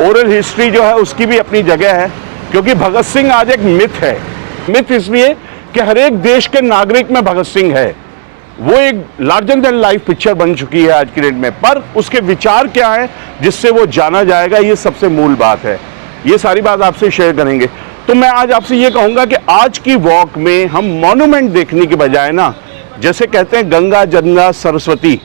Oral history जो है उसकी भी अपनी जगह है, क्योंकि भगत सिंह आज एक मिथ है। मिथ इसलिए कि हर एक देश के नागरिक में भगत सिंह है, वो एक लार्जर देन लाइफ पिक्चर बन चुकी है आज की डेट में, पर उसके विचार क्या है जिससे वो जाना जाएगा, ये सबसे मूल बात है। ये सारी बात आपसे शेयर करेंगे। तो मैं आज आपसे ये कहूँगा कि आज की वॉक में हम मॉन्यूमेंट देखने के बजाय ना, जैसे कहते हैं गंगा जमुना सरस्वती,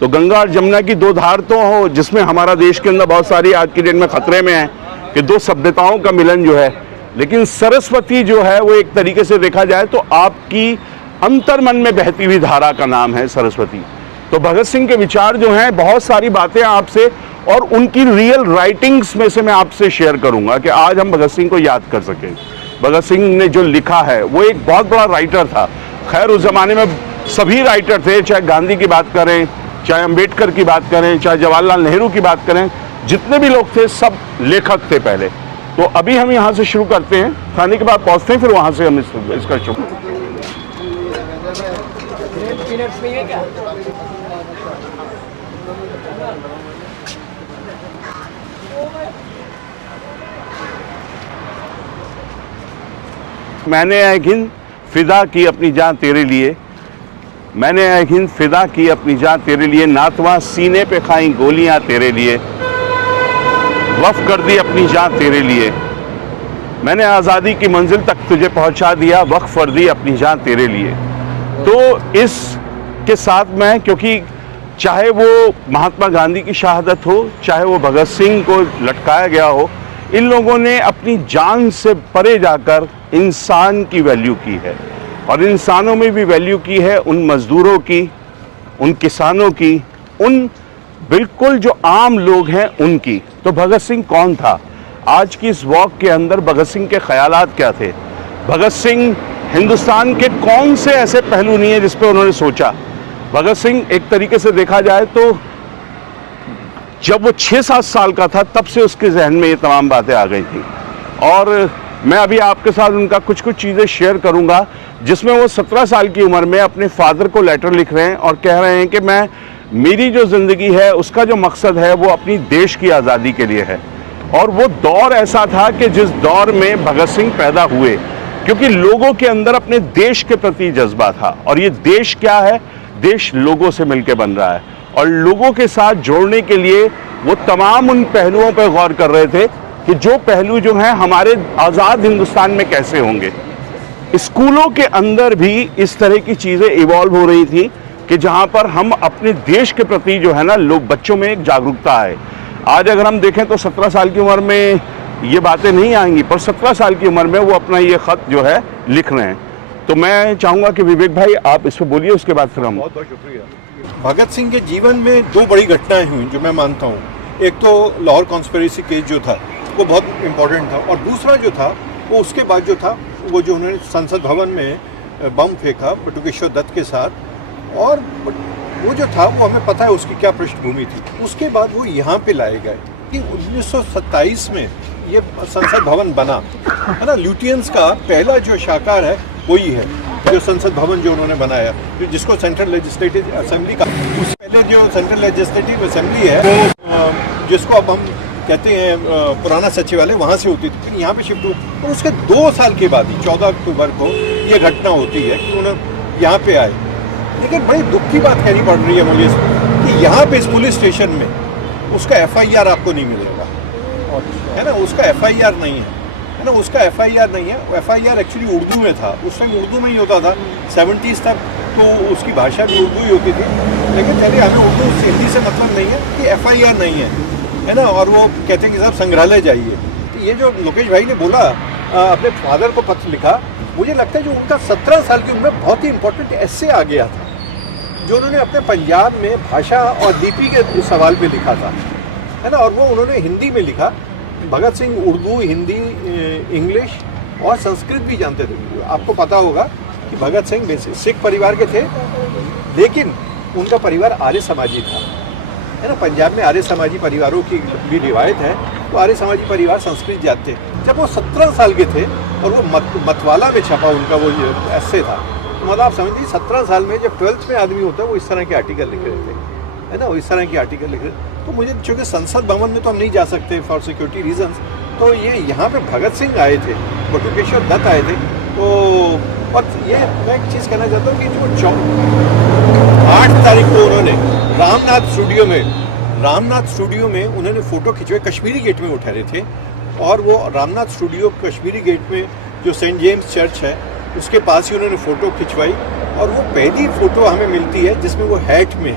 तो गंगा और जमुना की दो धार तो हो, जिसमें हमारा देश के अंदर बहुत सारी आज की डेट में खतरे में है कि दो सभ्यताओं का मिलन जो है, लेकिन सरस्वती जो है वो एक तरीके से देखा जाए तो आपकी अंतर्मन में बहती हुई धारा का नाम है सरस्वती। तो भगत सिंह के विचार जो हैं, बहुत सारी बातें आपसे और उनकी रियल राइटिंग्स में से मैं आपसे शेयर करूंगा कि आज हम भगत सिंह को याद कर सकें। भगत सिंह ने जो लिखा है वो एक बहुत बड़ा राइटर था। खैर उस जमाने में सभी राइटर थे, चाहे गांधी की बात करें, चाहे अंबेडकर की बात करें, चाहे जवाहरलाल नेहरू की बात करें, जितने भी लोग थे सब लेखक थे पहले। तो अभी हम यहाँ से शुरू करते हैं, खाने के बाद पहुँचते हैं, फिर वहाँ से हम इसका शुरू। मैंने एक हिंद फिदा की अपनी जान तेरे लिए, मैंने एक हिंद फिदा की अपनी जान तेरे लिए, नातवा सीने पे खाई गोलियां तेरे लिए, वफ कर दी अपनी जान तेरे लिए, मैंने आज़ादी की मंजिल तक तुझे पहुंचा दिया, वक्फ कर दी अपनी जान तेरे लिए। तो इस के साथ मैं, क्योंकि चाहे वो महात्मा गांधी की शहादत हो, चाहे वो भगत सिंह को लटकाया गया हो, इन लोगों ने अपनी जान से परे जाकर इंसान की वैल्यू की है, और इंसानों में भी वैल्यू की है उन मजदूरों की, उन किसानों की, उन बिल्कुल जो आम लोग हैं उनकी। तो भगत सिंह कौन था? आज की इस वॉक के अंदर भगत सिंह के ख्यालात क्या थे? भगत सिंह हिंदुस्तान के कौन से ऐसे पहलू नहीं है जिस पे उन्होंने सोचा? भगत सिंह एक तरीके से देखा जाए तो जब वो 6-7 साल का था तब से उसके जहन में ये तमाम बातें आ गई थी, और मैं अभी आपके साथ उनका कुछ चीज़ें शेयर करूंगा, जिसमें वो 17 साल की उम्र में अपने फादर को लेटर लिख रहे हैं और कह रहे हैं कि मैं, मेरी जो ज़िंदगी है उसका जो मकसद है वो अपनी देश की आज़ादी के लिए है। और वो दौर ऐसा था कि जिस दौर में भगत सिंह पैदा हुए, क्योंकि लोगों के अंदर अपने देश के प्रति जज्बा था, और ये देश क्या है? देश लोगों से मिलकर बन रहा है, और लोगों के साथ जोड़ने के लिए वो तमाम उन पहलुओं पर गौर कर रहे थे कि जो पहलू जो हैं हमारे आज़ाद हिंदुस्तान में कैसे होंगे। स्कूलों के अंदर भी इस तरह की चीज़ें इवॉल्व हो रही थी कि जहाँ पर हम अपने देश के प्रति जो है ना, लोग, बच्चों में एक जागरूकता है। आज अगर हम देखें तो 17 साल की उम्र में ये बातें नहीं आएंगी, पर 17 साल की उम्र में वो अपना ये ख़त जो है लिख रहे हैं। तो मैं चाहूँगा कि विवेक भाई आप इस पर बोलिए, उसके बाद फिर हम। बहुत बहुत शुक्रिया। भगत सिंह के जीवन में दो बड़ी घटनाएं हुई जो मैं मानता हूँ। एक तो लाहौर कॉन्स्पिरेसी केस जो था वो बहुत इम्पोर्टेंट था, और दूसरा जो था वो उसके बाद जो था वो जो उन्होंने संसद भवन में बम फेंका बटुकेश्वर दत्त के साथ, और वो जो था वो हमें पता है उसकी क्या पृष्ठभूमि थी। उसके बाद वो यहाँ पे लाए गए कि 1927 में ये संसद भवन बना है ना। ल्यूटियंस का पहला जो शाकार है वही है, जो संसद भवन जो उन्होंने बनाया, जो जिसको सेंट्रल लेजिस्लेटिव असेंबली का, उससे पहले जो सेंट्रल लेजिस्लेटिव असेंबली है वो जिसको अब हम कहते हैं पुराना सचिवालय, वहाँ से होती थी, फिर यहाँ पे शिफ्ट हुआ, और उसके 2 साल के बाद ही 14 अक्टूबर को ये घटना होती है कि उन्होंने यहाँ पे आए। लेकिन बड़ी दुख की बात कहनी पड़ रही है मुझे कि यहाँ पे इस पुलिस स्टेशन में उसका FIR आपको नहीं मिलेगा, है ना। उसका FIR नहीं है ना, उसका FIR नहीं है। FIR एक्चुअली उर्दू में था, उस टाइम उर्दू में ही होता था 70s तक, तो उसकी भाषा भी उर्दू ही होती थी। लेकिन चलिए, हमें उर्दू हिंदी से मतलब नहीं है कि FIR नहीं है ना। और वो कहते हैं कि साहब संग्रहालय जाइए। तो ये जो लोकेश भाई ने बोला, अपने फादर को पत्र लिखा, मुझे लगता है जो उनका 17 साल की उम्र में बहुत ही इंपॉर्टेंट ऐसे आ गया था, जो उन्होंने अपने पंजाब में भाषा और लिपि के सवाल पे लिखा था, है ना। और वो उन्होंने हिंदी में लिखा। भगत सिंह उर्दू, हिंदी, इंग्लिश और संस्कृत भी जानते थे। आपको पता होगा कि भगत सिंह सिख परिवार के थे, लेकिन उनका परिवार आर्य समाजी था, है ना। पंजाब में आर्य समाजी परिवारों की भी रिवायत है, तो आर्य समाजी परिवार संस्कृत जानते हैं। जब वो 17 साल के थे और वो मतवाला में छपा उनका वो एस्से था, तो मतलब आप समझिए 17 साल में जब 12th में आदमी होता है वो इस तरह के आर्टिकल लिख रहे थे, है ना। वो इस तरह के आर्टिकल लिख रहे थे। तो मुझे चूँकि संसद भवन में तो हम नहीं जा सकते फॉर सिक्योरिटी रीजंस, तो ये यहाँ पे भगत सिंह आए थे, बटुकेश्वर दत्त आए थे। तो और ये मैं एक चीज़ कहना चाहता हूँ कि जो 8 तारीख को उन्होंने रामनाथ स्टूडियो में उन्होंने फ़ोटो खिंचवाई, कश्मीरी गेट में वो ठहरे थे, और वो रामनाथ स्टूडियो कश्मीरी गेट में जो सेंट जेम्स चर्च है उसके पास ही उन्होंने फ़ोटो खिंचवाई, और वो पहली फ़ोटो हमें मिलती है जिसमें वो हैट में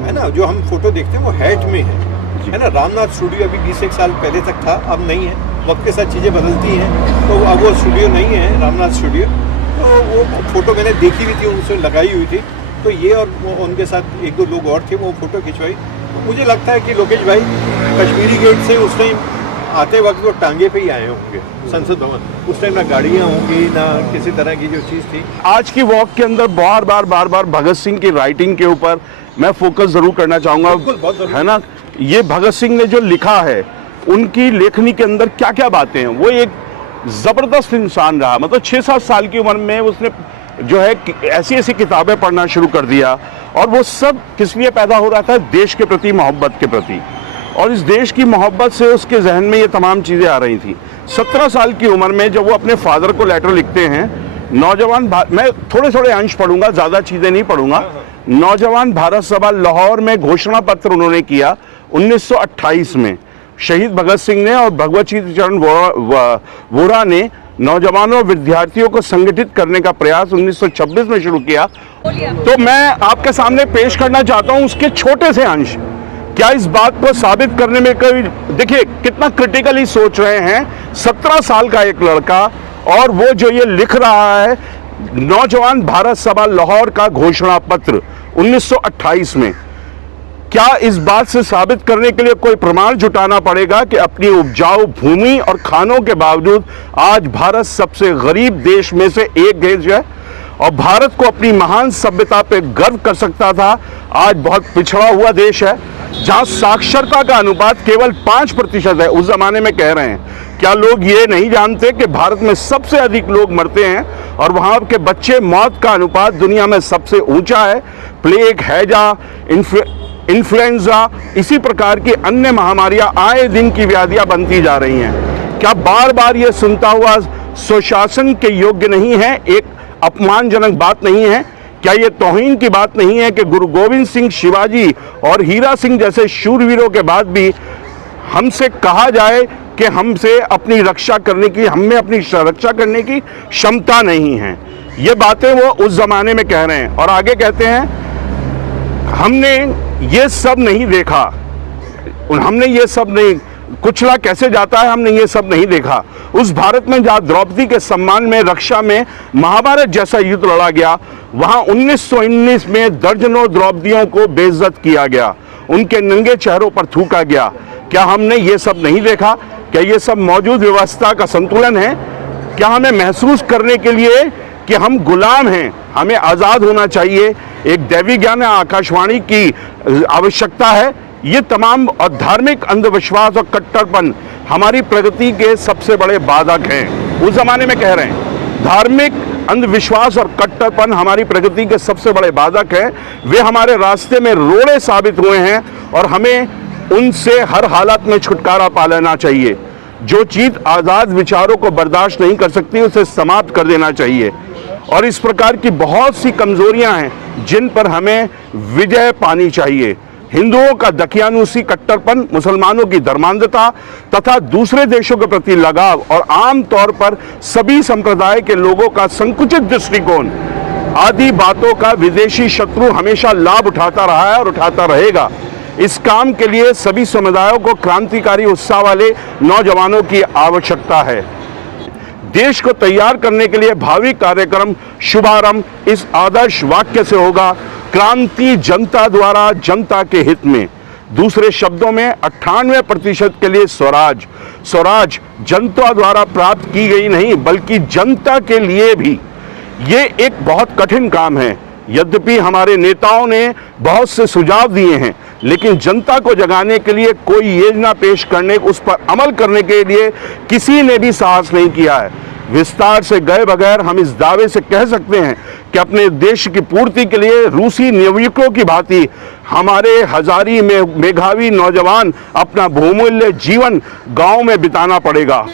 है ना, जो हम फोटो देखते हैं वो हैट में है ना। रामनाथ स्टूडियो अभी 20 साल पहले तक था, अब नहीं है, वक्त के साथ चीज़ें बदलती हैं, तो अब वो स्टूडियो नहीं है रामनाथ स्टूडियो। तो वो फ़ोटो मैंने देखी हुई थी, उनसे लगाई हुई थी, तो ये और वो उनके साथ 1-2 लोग और थे, वो फ़ोटो खिंचवाई। तो मुझे लगता है कि लोकेश भाई कश्मीरी गेट से उस टाइम आते वक्त वो टांगे पे ही आए होंगे संसद भवन। उस टाइम ना गाड़ियाँ होंगी ना किसी तरह की जो चीज़ थी। आज की वॉक के अंदर बार बार भगत सिंह की राइटिंग के ऊपर मैं फोकस जरूर करना चाहूँगा, है ना। ये भगत सिंह ने जो लिखा है, उनकी लेखनी के अंदर क्या क्या बातें हैं। वो एक ज़बरदस्त इंसान रहा, मतलब 6-7 साल की उम्र में उसने जो है ऐसी ऐसी किताबें पढ़ना शुरू कर दिया, और वो सब किस लिए पैदा हो रहा था, देश के प्रति मोहब्बत के प्रति, और इस देश की मोहब्बत से उसके जहन में ये तमाम चीज़ें आ रही थी। 17 साल की उम्र में जब वो अपने फादर को लेटर लिखते हैं, नौजवान मैं थोड़े अंश पढ़ूंगा, ज़्यादा चीज़ें नहीं पढ़ूंगा। नौजवान भारत सभा लाहौर में घोषणा पत्र उन्होंने किया 1928 में। शहीद भगत सिंह ने और भगवत चरण वोरा ने नौजवानों विद्यार्थियों को संगठित करने का प्रयास 1926 में शुरू किया। तो मैं आपके सामने पेश करना चाहता हूं उसके छोटे से अंश। क्या इस बात को साबित करने में कोई, देखिए कितना क्रिटिकली सोच रहे हैं 17 साल का एक लड़का, और वो जो ये लिख रहा है नौजवान भारत सभा लाहौर का घोषणा पत्र 1928 में। क्या इस बात से साबित करने के लिए कोई प्रमाण जुटाना पड़ेगा कि अपनी उपजाऊ भूमि और खानों के बावजूद आज भारत सबसे गरीब देश में से एक देश है, और भारत को अपनी महान सभ्यता पे गर्व कर सकता था। आज बहुत पिछड़ा हुआ देश है, जहां साक्षरता का अनुपात केवल 5% है। उस जमाने में कह रहे हैं, क्या लोग ये नहीं जानते कि भारत में सबसे अधिक लोग मरते हैं, और वहां के बच्चे मौत का अनुपात दुनिया में सबसे ऊंचा है। प्लेग, हैजा, इन्फ्लुएंजा, इसी प्रकार की अन्य महामारियां आए दिन की व्याधियां बनती जा रही हैं। क्या बार बार ये सुनता हुआ सुशासन के योग्य नहीं है, एक अपमानजनक बात नहीं है? क्या ये तौहीन की बात नहीं है कि गुरु गोविंद सिंह, शिवाजी और हीरा सिंह जैसे शूरवीरों के बाद भी हमसे कहा जाए कि हमसे अपनी रक्षा करने की, हमें अपनी रक्षा करने की क्षमता नहीं है? ये बातें वो उस जमाने में कह रहे हैं। और आगे कहते हैं, हमने ये सब नहीं देखा, हमने ये सब नहीं, कुचला कैसे जाता है, हमने ये सब नहीं देखा। उस भारत में जहाँ द्रौपदी के सम्मान में रक्षा में महाभारत जैसा युद्ध लड़ा गया, वहाँ 1919 में दर्जनों द्रौपदियों को बेइज्जत किया गया, उनके नंगे चेहरों पर थूका गया। क्या हमने ये सब नहीं देखा? क्या ये सब मौजूद व्यवस्था का संतुलन है? क्या हमें महसूस करने के लिए कि हम गुलाम हैं, हमें आज़ाद होना चाहिए, एक दैवी ज्ञान आकाशवाणी की आवश्यकता है? ये तमाम धार्मिक अंधविश्वास और कट्टरपन हमारी प्रगति के सबसे बड़े बाधक हैं। उस जमाने में कह रहे हैं, धार्मिक अंधविश्वास और कट्टरपन हमारी प्रगति के सबसे बड़े बाधक हैं। वे हमारे रास्ते में रोड़े साबित हुए हैं, और हमें उनसे हर हालत में छुटकारा पा लेना चाहिए। जो चीज़ आज़ाद विचारों को बर्दाश्त नहीं कर सकती, उसे समाप्त कर देना चाहिए। और इस प्रकार की बहुत सी कमजोरियां हैं जिन पर हमें विजय पानी चाहिए। हिंदुओं का दकियानूसी कट्टरपन, मुसलमानों की धर्मांधता तथा दूसरे देशों के प्रति लगाव, और आम तौर पर सभी संप्रदाय के लोगों का संकुचित दृष्टिकोण आदि बातों का विदेशी शत्रु हमेशा लाभ उठाता रहा है और उठाता रहेगा। इस काम के लिए सभी समुदायों को क्रांतिकारी उत्साह वाले नौजवानों की आवश्यकता है। देश को तैयार करने के लिए भावी कार्यक्रम शुभारंभ इस आदर्श वाक्य से होगा, क्रांति जनता द्वारा जनता के हित में। दूसरे शब्दों में 98% के लिए स्वराज। स्वराज जनता द्वारा प्राप्त की गई नहीं, बल्कि जनता के लिए भी। ये एक बहुत कठिन काम है। यद्यपि हमारे नेताओं ने बहुत से सुझाव दिए हैं, लेकिन जनता को जगाने के लिए कोई योजना पेश करने, उस पर अमल करने के लिए किसी ने भी साहस नहीं किया है। विस्तार से गए बगैर हम इस दावे से कह सकते हैं कि अपने उद्देश्य की पूर्ति के लिए रूसी नवयुवकों की भांति हमारे हजारी में मेघावी नौजवान अपना बहुमूल्य जीवन गांव में बिताना पड़ेगा।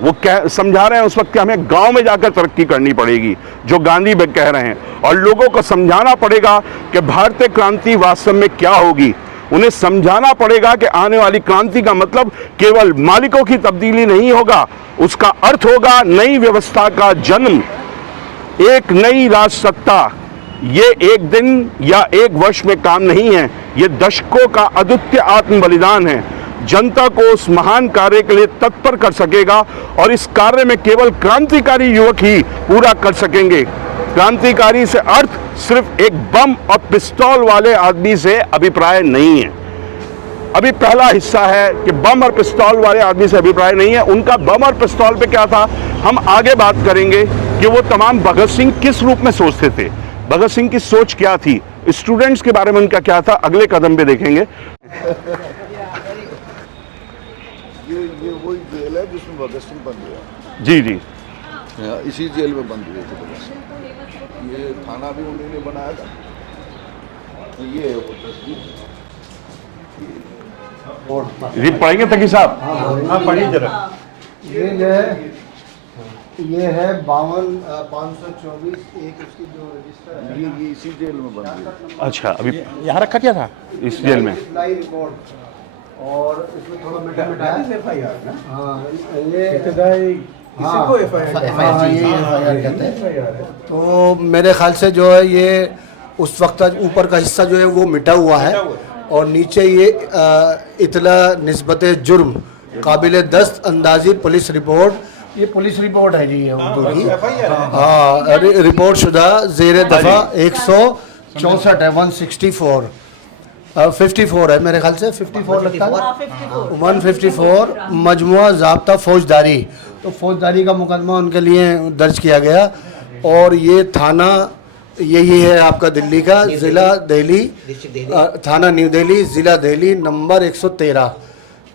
वो समझा रहे हैं उस वक्त कि हमें गांव में जाकर तरक्की करनी पड़ेगी, जो गांधी कह रहे हैं, और लोगों को समझाना पड़ेगा कि भारतीय क्रांति वास्तव में क्या होगी। उन्हें समझाना पड़ेगा कि आने वाली क्रांति का मतलब केवल मालिकों की तब्दीली नहीं होगा, उसका अर्थ होगा नई व्यवस्था का जन्म, एक नई राज सत्ता। ये एक दिन या एक वर्ष में काम नहीं है, ये दशकों का अद्वितीय आत्म बलिदान है। जनता को उस महान कार्य के लिए तत्पर कर सकेगा और इस कार्य में केवल क्रांतिकारी युवक ही पूरा कर सकेंगे। क्रांतिकारी से अर्थ सिर्फ एक बम और पिस्तौल वाले आदमी से अभिप्राय नहीं है। अभी पहला हिस्सा है कि बम और पिस्तौल वाले आदमी से अभिप्राय नहीं है। उनका बम और पिस्तौल पे क्या था, हम आगे बात करेंगे कि वो तमाम भगत सिंह किस रूप में सोचते थे, भगत सिंह की सोच क्या थी, स्टूडेंट्स के बारे में उनका क्या था, अगले कदम पे देखेंगे। ये वही जेल है जिसमें भगत सिंह बंद हुआ। जी जी, इसी जेल में बंद हुए थे भगत सिंह। ये थाना भी उन्हीं ने बनाया था। ये है वो तस्वीर। जी पढ़ेंगे तकी साहब? हाँ पढ़िए जरा। ये जो है ये है 52 524 एक उसकी जो रजिस्टर है। ये इसी जेल में बंद हुए। अच्छा, अभी यहाँ रखा क्या था इस जेल में? अप्लाई रिपोर्ट और इसमें थोड़ा मिटा है। हाँ ये हाँ, ये FIR कहते हैं। तो मेरे ख्याल से जो है ये उस वक्त ऊपर का हिस्सा जो है वो मिटा हुआ है और नीचे ये इतला निस्बत जुर्म काबिल दस्त अंदाजी पुलिस रिपोर्ट, ये पुलिस रिपोर्ट है जी, ये उर्दू की। हाँ, रिपोर्ट शुदा ज़ेर दफ़ा 164 है, 164 54 है मेरे ख्याल से, 54 लगता है, 154 मजमुआ ज़ाब्ता फौजदारी। तो फौजदारी का मुकदमा उनके लिए दर्ज किया गया और ये थाना यही है आपका दिल्ली का, ज़िला दिल्ली, थाना न्यू दिल्ली, ज़िला दिल्ली, नंबर 113।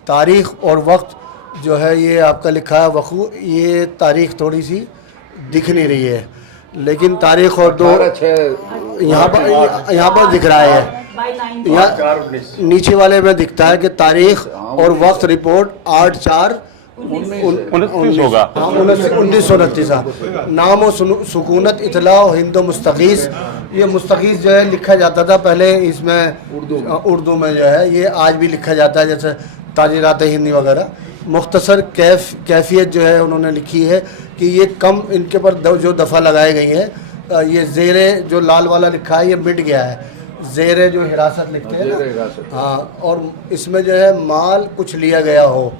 तारीख़ और वक्त जो है ये आपका लिखा है वक़ू, ये तारीख़ थोड़ी सी दिख नहीं रही है, लेकिन तारीख़ और दो यहाँ पर दिख रहा है, यहाँ नीचे वाले में दिखता है कि तारीख़ और वक्त रिपोर्ट 8/4/19 होगा। 1929। नाम और सुकूनत इतला हिंद मुस्तगीस, ये मुस्तगीस जो है लिखा जाता था पहले इसमें उर्दू में जो है, ये आज भी लिखा जाता है जैसे ताजीरात हिंदी वगैरह। मुख्तसर कैफियत जो है उन्होंने लिखी है कि ये कम इनके पर जो दफ़ा लगाई गई है, ये ज़ेरे जो लाल वाला लिखा है ये मिट गया है, ज़ेरे जो हिरासत लिखते हैं ना, हाँ, और इसमें जो है माल कुछ लिया गया हो,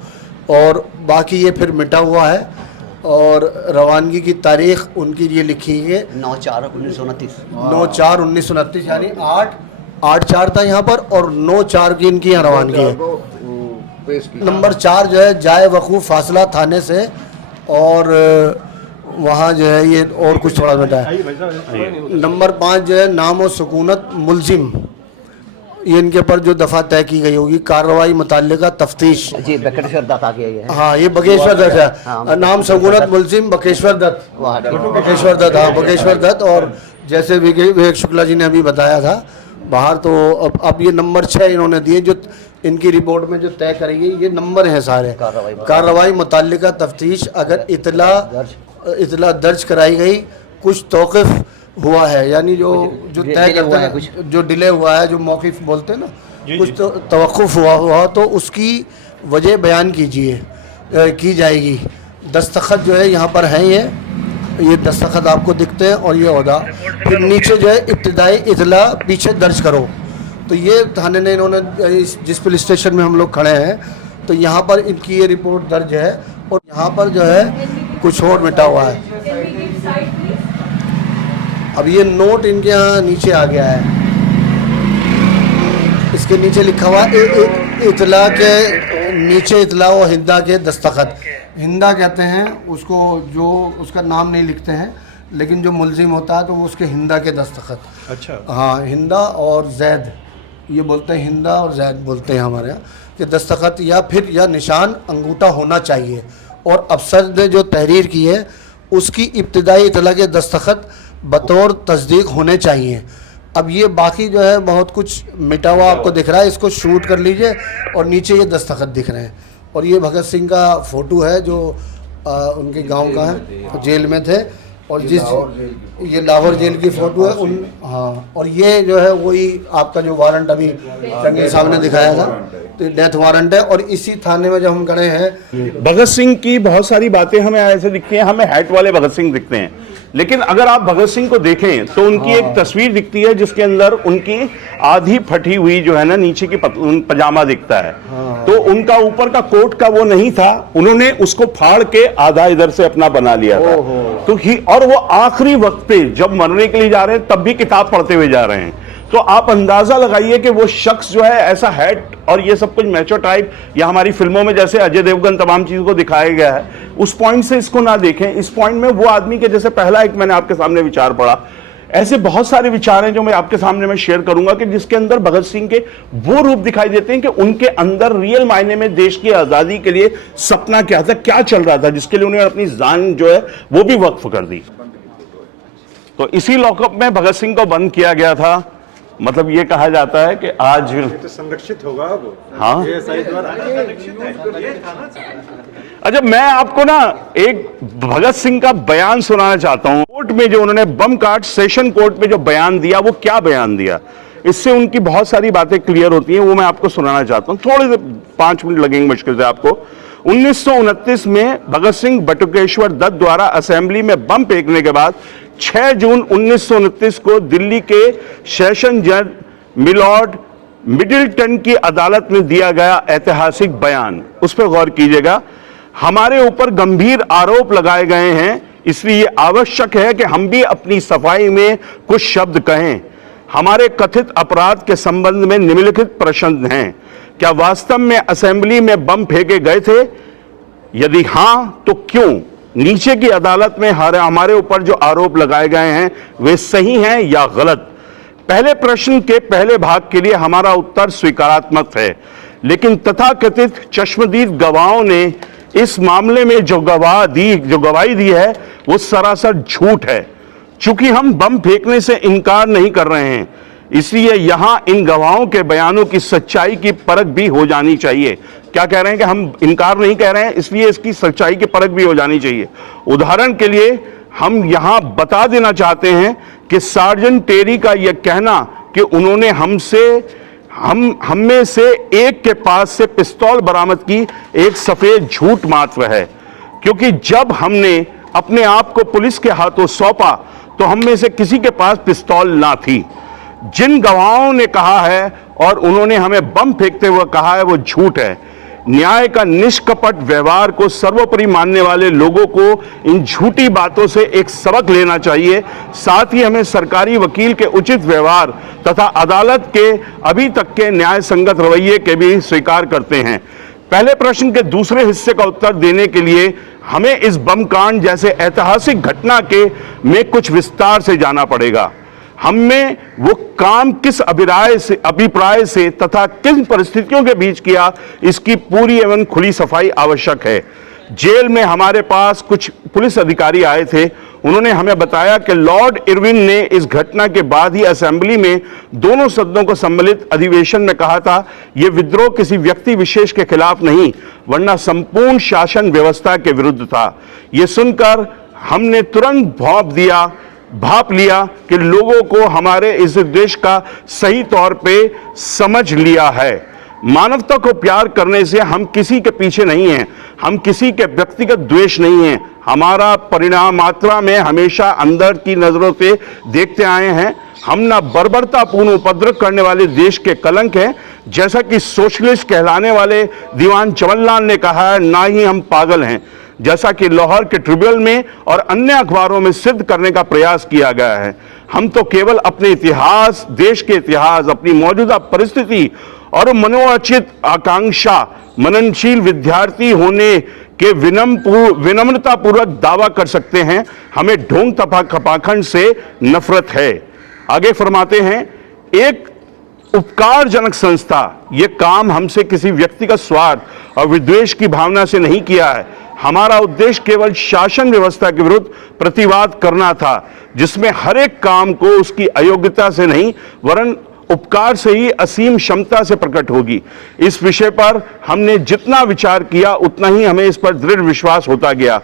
और बाकी ये फिर मिटा हुआ है। और रवानगी की तारीख़ उनकी ये लिखी है 9/4/1929। 9/4/1929, यानी 8/4 था यहाँ पर और 9/4 की इनकी यहाँ रवानगी है। नंबर 4 जो है जाए वकूफ़ फासला थाने से, और वहाँ जो है ये और कुछ थोड़ा बेटा है। नंबर 5 जो है नाम और सुकूनत मुलजिम, ये इनके पर जो दफ़ा तय की गई होगी, कार्रवाई मुताल्लिका तफ्तीश जी, बकेश्वर दत्त आ गया ये। हाँ, ये बकेश्वर दत्त है, नाम सुकूनत मुलजिम बकेश्वर दत्त, बकेश्वर दत्त, हाँ बकेश्वर दत्त। और जैसे विवेक शुक्ला जी ने अभी बताया था बाहर, तो अब ये नंबर 6 इन्होंने दिए जो इनकी रिपोर्ट में जो तय करेंगे, ये नंबर हैं सारे। कार्रवाई मुताल्लिका तफ्तीश, अगर इतला दर्ज कराई गई, कुछ तौक़िफ़ हुआ है, यानी जो तय करता है, जो डिले हुआ है, जो मौक़िफ़ बोलते हैं ना, कुछ तो तवक़्क़ुफ़ हुआ तो उसकी वजह बयान की जाएगी। दस्तखत जो है यहाँ पर हैं, ये दस्तखत आपको दिखते हैं, और ये ओहदा फिर नीचे जो है इब्तिदाई इतला पीछे दर्ज करो। तो ये थाने ने इन्होंने जिस पुलिस स्टेशन में हम लोग खड़े हैं, तो यहाँ पर इनकी ये रिपोर्ट दर्ज है, और यहाँ पर जो है कुछ और मिटा हुआ है। अब ये नोट इनके यहाँ नीचे आ गया है, इसके नीचे लिखा हुआ इतला के नीचे इतला व हिंदा के दस्तखत। हिंदा कहते हैं उसको, जो उसका नाम नहीं लिखते हैं, लेकिन जो मुलजिम होता है तो वो उसके हिंदा के दस्तखत। अच्छा, हाँ, हिंदा और जैद ये बोलते हैं, हिंदा और जैद बोलते हैं हमारे यहाँ, कि दस्तखत या निशान अंगूठा होना चाहिए। और अफसर ने जो तहरीर की है उसकी इब्तिदाई इतला के दस्तखत बतौर तस्दीक होने चाहिए। अब ये बाकी जो है बहुत कुछ मिटा हुआ आपको दिख रहा है, इसको शूट कर लीजिए। और नीचे ये दस्तखत दिख रहे हैं, और ये भगत सिंह का फोटो है जो उनके गांव का है, जेल में थे। और ये लाहौर जेल की फ़ोटो है उन, हाँ। और ये जो है वही आपका जो वारंट अभी रंगीन साहब ने दिखाया था, तो डेथ वारंट है। और इसी थाने में जब हम खड़े हैं, भगत सिंह की बहुत सारी बातें हमें ऐसे दिखती हैं, हमें हैट वाले भगत सिंह दिखते हैं, लेकिन अगर आप भगत सिंह को देखें तो उनकी एक तस्वीर दिखती है जिसके अंदर उनकी आधी फटी हुई जो है ना नीचे की पजामा दिखता है। तो उनका ऊपर का कोट का वो नहीं था, उन्होंने उसको फाड़ के आधा इधर से अपना बना लिया था। तो और वो आखिरी वक्त पे जब मरने के लिए जा रहे हैं तब भी किताब पढ़ते हुए जा रहे हैं। तो आप अंदाजा लगाइए कि वो शख्स जो है ऐसा हैट और ये सब कुछ मैचो टाइप, या हमारी फिल्मों में जैसे अजय देवगन तमाम चीजों को दिखाया गया है, उस पॉइंट से इसको ना देखें। इस पॉइंट में वो आदमी के जैसे पहला एक मैंने आपके सामने विचार पढ़ा, ऐसे बहुत सारे विचार हैं जो मैं आपके सामने में शेयर करूंगा कि जिसके अंदर भगत सिंह के वो रूप दिखाई देते हैं कि उनके अंदर रियल मायने में देश की आजादी के लिए सपना क्या था, क्या चल रहा था, जिसके लिए उन्होंने अपनी जान जो है वो भी वक्फ कर दी। तो इसी लॉकअप में भगत सिंह को बंद किया गया था। मतलब ये कहा जाता है कि आज तो संरक्षित होगा अब। हाँ, एएसआई द्वारा। अच्छा, मैं आपको ना एक भगत सिंह का बयान सुनाना चाहता हूं। कोर्ट में जो उन्होंने बम काट सेशन कोर्ट में जो बयान दिया, वो क्या बयान दिया, इससे उनकी बहुत सारी बातें क्लियर होती हैं, वो मैं आपको सुनाना चाहता हूं। थोड़े से 5 मिनट लगेंगे मुश्किल से आपको। 1929 में भगत सिंह बटुकेश्वर दत्त द्वारा असेंबली में बम फेंकने के बाद 6 जून 1929 को दिल्ली के सेशन जज मिलॉर्ड मिडिल्टन की अदालत में दिया गया ऐतिहासिक बयान, उस पर गौर कीजिएगा। हमारे ऊपर गंभीर आरोप लगाए गए हैं, इसलिए ये आवश्यक है कि हम भी अपनी सफाई में कुछ शब्द कहें। हमारे कथित अपराध के संबंध में निम्नलिखित प्रश्न हैं। क्या वास्तव में असेंबली में बम फेंके गए थे? यदि हां तो क्यों? नीचे की अदालत में हमारे ऊपर जो आरोप लगाए गए हैं वे सही हैं या गलत? पहले प्रश्न के पहले भाग के लिए हमारा उत्तर स्वीकारात्मक है, लेकिन तथाकथित चश्मदीद गवाहों ने इस मामले में जो गवाही दी है वो सरासर झूठ है। चूंकि हम बम फेंकने से इनकार नहीं कर रहे हैं, इसलिए यहां इन गवाहों के बयानों की सच्चाई की परख भी हो जानी चाहिए। क्या कह रहे हैं कि हम इनकार नहीं कह रहे हैं, इसलिए इसकी सच्चाई की परख भी हो जानी चाहिए। उदाहरण के लिए हम यहां बता देना चाहते हैं कि सार्जेंट टेरी का यह कहना कि उन्होंने हम में से एक के पास से पिस्तौल बरामद की एक सफेद झूठ मात्र है, क्योंकि जब हमने अपने आप को पुलिस के हाथों सौंपा तो हम में से किसी के पास पिस्तौल ना थी। जिन गवाहों ने कहा है और उन्होंने हमें बम फेंकते हुए कहा है वो झूठ है। न्याय का निष्कपट व्यवहार को सर्वोपरि मानने वाले लोगों को इन झूठी बातों से एक सबक लेना चाहिए। साथ ही हमें सरकारी वकील के उचित व्यवहार तथा अदालत के अभी तक के न्याय संगत रवैये के भी स्वीकार करते हैं। पहले प्रश्न के दूसरे हिस्से का उत्तर देने के लिए हमें इस बम कांड जैसे ऐतिहासिक घटना के में कुछ विस्तार से जाना पड़ेगा। हम में वो काम किस अभिप्राय से तथा किन परिस्थितियों के बीच किया, इसकी पूरी एवं खुली सफाई आवश्यक है। जेल में हमारे पास कुछ पुलिस अधिकारी आए थे। उन्होंने हमें बताया कि लॉर्ड इरविन ने इस घटना के बाद ही असेंबली में दोनों सदनों को सम्मिलित अधिवेशन में कहा था, यह विद्रोह किसी व्यक्ति विशेष के खिलाफ नहीं वरना संपूर्ण शासन व्यवस्था के विरुद्ध था। यह सुनकर हमने तुरंत भाप लिया कि लोगों को हमारे इस देश का सही तौर पे समझ लिया है। मानवता को प्यार करने से हम किसी के पीछे नहीं हैं, हम किसी के व्यक्तिगत द्वेष नहीं हैं। हमारा परिणाम मात्रा में हमेशा अंदर की नजरों से देखते आए हैं। हम ना बर्बरतापूर्ण उपद्रव करने वाले देश के कलंक हैं, जैसा कि सोशलिस्ट कहलाने वाले दीवान जवाहरलाल ने कहा है, ना ही हम पागल हैं, जैसा कि लाहौर के ट्रिब्यूनल में और अन्य अखबारों में सिद्ध करने का प्रयास किया गया है। हम तो केवल अपने इतिहास, देश के इतिहास, अपनी मौजूदा परिस्थिति और मनोचित आकांक्षा मननशील विद्यार्थी होने के विनम्रतापूर्वक दावा कर सकते हैं। हमें ढोंग तथा खपाखंड से नफरत है। आगे फरमाते हैं, एक उपकारजनक संस्था ये काम हमसे किसी व्यक्तिगत स्वार्थ और विद्वेष की भावना से नहीं किया है। हमारा उद्देश्य केवल शासन व्यवस्था के विरुद्ध प्रतिवाद करना था। जिसमें हर एक काम को उसकी अयोग्यता से नहीं वरन उपकार से ही असीम क्षमता से प्रकट होगी। इस विषय पर हमने जितना विचार किया उतना ही हमें इस पर दृढ़ विश्वास होता गया।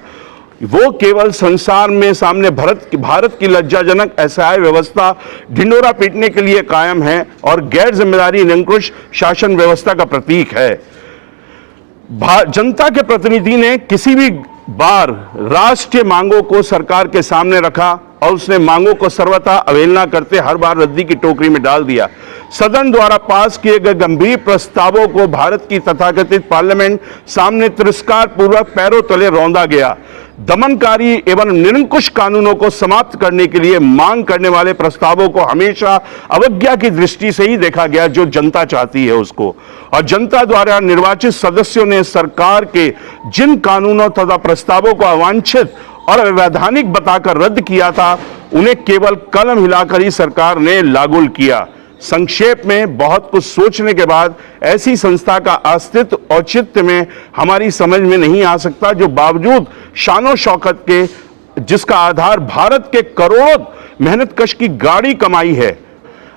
वो केवल संसार में सामने भारत की लज्जाजनक असहाय व्यवस्था ढिंडोरा पीटने के लिए कायम है और गैर जिम्मेदारी निरंकुश शासन व्यवस्था का प्रतीक है। जनता के प्रतिनिधि ने किसी भी बार राष्ट्रीय मांगों को सरकार के सामने रखा और उसने मांगों को सर्वथा अवहेलना करते हर बार रद्दी की टोकरी में डाल दिया। सदन द्वारा पास किए गए गंभीर प्रस्तावों को भारत की तथाकथित पार्लियामेंट सामने तिरस्कार पूर्वक पैरों तले रौंदा गया। दमनकारी एवं निरंकुश कानूनों को समाप्त करने के लिए मांग करने वाले प्रस्तावों को हमेशा अवज्ञा की दृष्टि से ही देखा गया जो जनता चाहती है उसको। और जनता द्वारा निर्वाचित सदस्यों ने सरकार के जिन कानूनों तथा प्रस्तावों को अवांछित और अवैधानिक बताकर रद्द किया था उन्हें केवल कलम हिलाकर ही सरकार ने लागू किया। संक्षेप में बहुत कुछ सोचने के बाद ऐसी संस्था का अस्तित्व औचित्य में हमारी समझ में नहीं आ सकता जो बावजूद शानो शौकत के जिसका आधार भारत के करोड़ों मेहनतकश की गाड़ी कमाई है।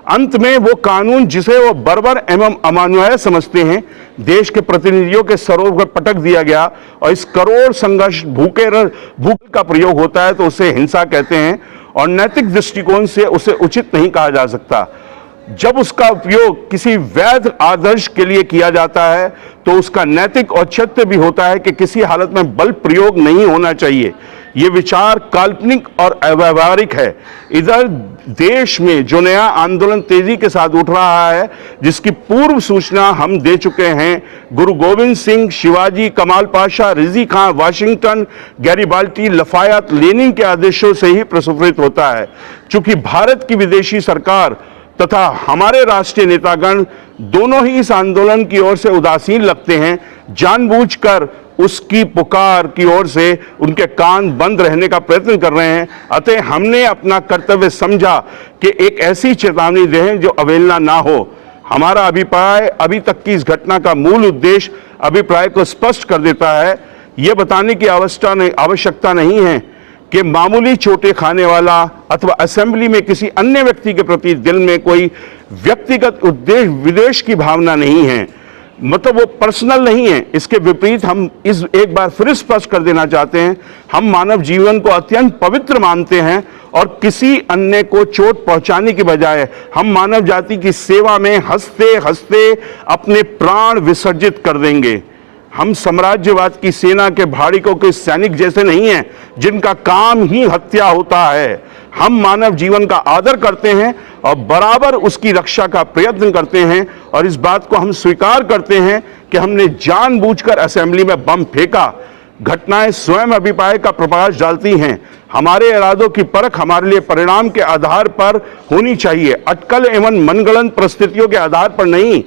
अंत में वो कानून जिसे वो बर्बर एवं अमानुष समझते हैं देश के प्रतिनिधियों के सरों पर पटक दिया गया और इस करोड़ संघर्ष भूख का प्रयोग होता है तो उसे हिंसा कहते हैं और नैतिक दृष्टिकोण से उसे उचित नहीं कहा जा सकता। जब उसका उपयोग किसी वैध आदर्श के लिए किया जाता है तो उसका नैतिक औचित्य भी होता है कि किसी हालत में बल प्रयोग नहीं होना चाहिए। ये विचार काल्पनिक और अव्यावहारिक है। इधर देश में जो नया आंदोलन तेजी के साथ उठ रहा है जिसकी पूर्व सूचना हम दे चुके हैं, गुरु गोविंद सिंह, शिवाजी, कमाल पाशा, रिजी खां, वाशिंगटन, गैरिबाल्टी, लफायत, लेनिन के आदेशों से ही प्रस्फुटित होता है। चूंकि भारत की विदेशी सरकार तथा हमारे राष्ट्रीय नेतागण दोनों ही इस आंदोलन की ओर से उदासीन लगते हैं, जानबूझकर उसकी पुकार की ओर से उनके कान बंद रहने का प्रयत्न कर रहे हैं। अतः हमने अपना कर्तव्य समझा कि एक ऐसी चेतावनी दें जो अवहेलना ना हो। हमारा अभिप्राय अभी तक की इस घटना का मूल उद्देश्य अभिप्राय को स्पष्ट कर देता है। यह बताने की आवश्यकता नहीं है कि मामूली चोटें खाने वाला अथवा असेंबली में किसी अन्य व्यक्ति के प्रति दिल में कोई व्यक्तिगत उद्देश्य विद्वेष की भावना नहीं है, मतलब वो पर्सनल नहीं है। इसके विपरीत हम इस एक बार फिर स्पष्ट कर देना चाहते हैं, हम मानव जीवन को अत्यंत पवित्र मानते हैं और किसी अन्य को चोट पहुंचाने की बजाय हम मानव जाति की सेवा में हंसते हंसते अपने प्राण विसर्जित कर देंगे। हम साम्राज्यवाद की सेना के भाड़िकों के सैनिक जैसे नहीं हैं जिनका काम ही हत्या होता है। हम मानव जीवन का आदर करते हैं और बराबर उसकी रक्षा का प्रयत्न करते हैं और इस बात को हम स्वीकार करते हैं कि हमने जानबूझकर असेंबली में बम फेंका। घटनाएं स्वयं अभिप्राय का प्रकाश डालती हैं। हमारे इरादों की परख हमारे लिए परिणाम के आधार पर होनी चाहिए, अटकल एवं मनगढ़ंत परिस्थितियों के आधार पर नहीं।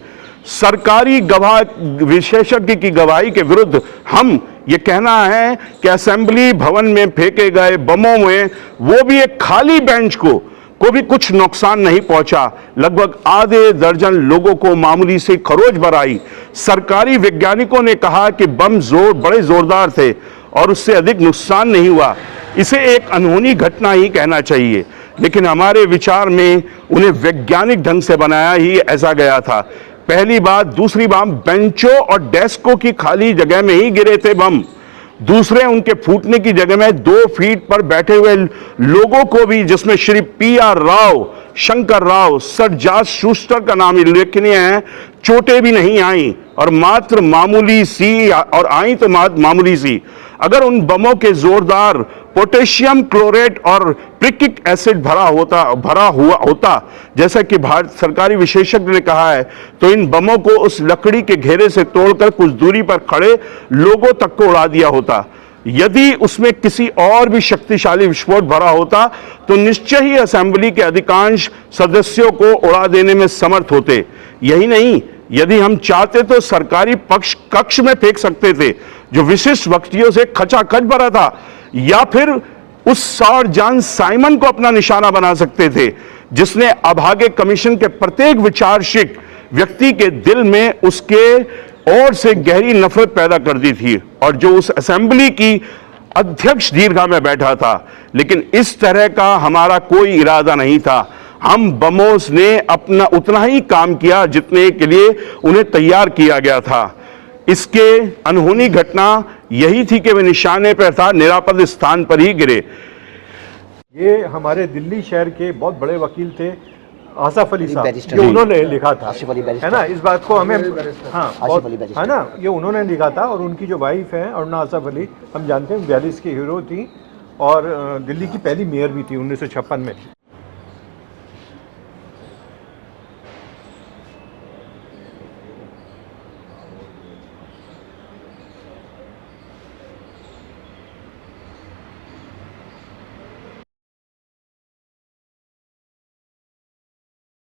सरकारी गवाह विशेषज्ञ की गवाही के विरुद्ध हम ये कहना है कि असेंबली भवन में फेंके गए बमों में वो भी एक खाली बेंच को भी कुछ नुकसान नहीं पहुंचा। लगभग आधे दर्जन लोगों को मामूली से खरोच भर आई। सरकारी वैज्ञानिकों ने कहा कि बम बड़े जोरदार थे और उससे अधिक नुकसान नहीं हुआ। इसे एक अनहोनी घटना ही कहना चाहिए, लेकिन हमारे विचार में उन्हें वैज्ञानिक ढंग से बनाया ही ऐसा गया था। पहली बात, दूसरी बात, बेंचों और डेस्कों की खाली जगह में ही गिरे थे बम। दूसरे, उनके फूटने की जगह में 2 फीट पर बैठे हुए लोगों को भी, जिसमें Shri PR Rao, Shankar Rao, sir George Schuster का नाम उल्लेखनीय है, चोटें भी नहीं आई और मात्र मामूली सी, और आई तो मामूली सी। अगर उन बमों के जोरदार पोटेशियम क्लोरेट और प्रिकिक एसिड भरा हुआ होता जैसा कि भारत सरकारी विशेषज्ञ ने कहा है, तो इन बमों को उस लकड़ी के घेरे से तोड़कर कुछ दूरी पर खड़े लोगों तक को उड़ा दिया होता। यदि उसमें किसी और भी शक्तिशाली विस्फोट भरा होता तो निश्चय ही असेंबली के अधिकांश सदस्यों को उड़ा देने में समर्थ होते। यही नहीं, यदि हम चाहते तो सरकारी कक्ष में फेंक सकते थे जो विशिष्ट व्यक्तियों से खचाखच भरा था, या फिर उस सर जॉन साइमन को अपना निशाना बना सकते थे जिसने अभागे कमीशन के प्रत्येक विचारशील व्यक्ति के दिल में उसके और से गहरी नफरत पैदा कर दी थी और जो उस असेंबली की अध्यक्ष दीर्घा में बैठा था, लेकिन इस तरह का हमारा कोई इरादा नहीं था। हम बमोस ने अपना उतना ही काम किया जितने के लिए उन्हें तैयार किया गया था। इसके अनहोनी घटना यही थी कि वे निशाने पर था, निरापद स्थान पर ही गिरे। ये हमारे दिल्ली शहर के बहुत बड़े वकील थे, आसफ अली साहब, बैरिस्टर। ये उन्होंने लिखा था, आसिफ अली बैरिस्टर। है ना। इस बात को हमें, हाँ, आसिफ अली बैरिस्टर। है ना, ये उन्होंने लिखा था। और उनकी जो वाइफ है अरुणा आसफ अली, हम जानते हैं 42 की हीरो थी और दिल्ली की पहली मेयर भी थी 1956 में।